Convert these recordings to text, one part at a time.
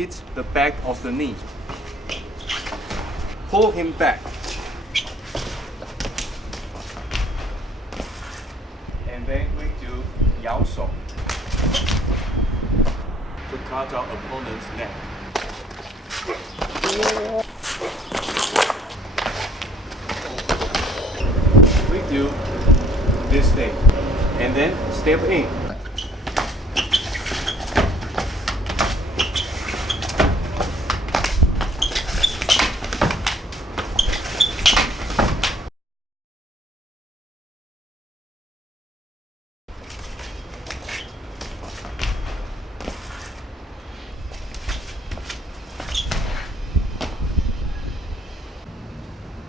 hit the back of the knee. Pull him back. And then we do 摇手 to cut our opponent's neck. We do this thing and then step in.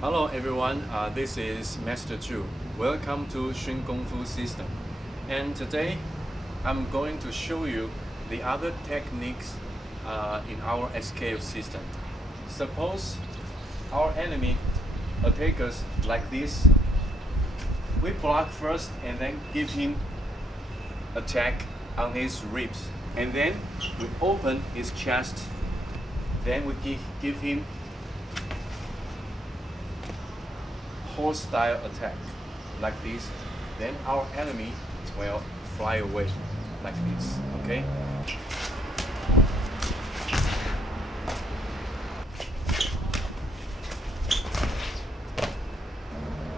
Hello everyone, this is Master Chu. Welcome to Shiun Kung Fu System. And today I'm going to show you the other techniques in our SKFS system. Suppose our enemy attack us like this. We block first and then give him attack on his ribs. And then we open his chest. Then we give him horse style attack like this. Then our enemy will fly away like this. Okay?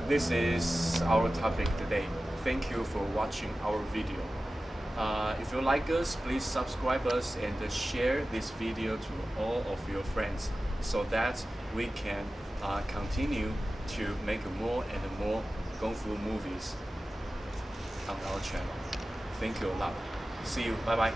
This is our topic today. Thank you for watching our video. If you like us, please subscribe us and share this video to all of your friends so that we can continue to make more and more Kung Fu movies on our channel. Thank you a lot. See you. Bye bye.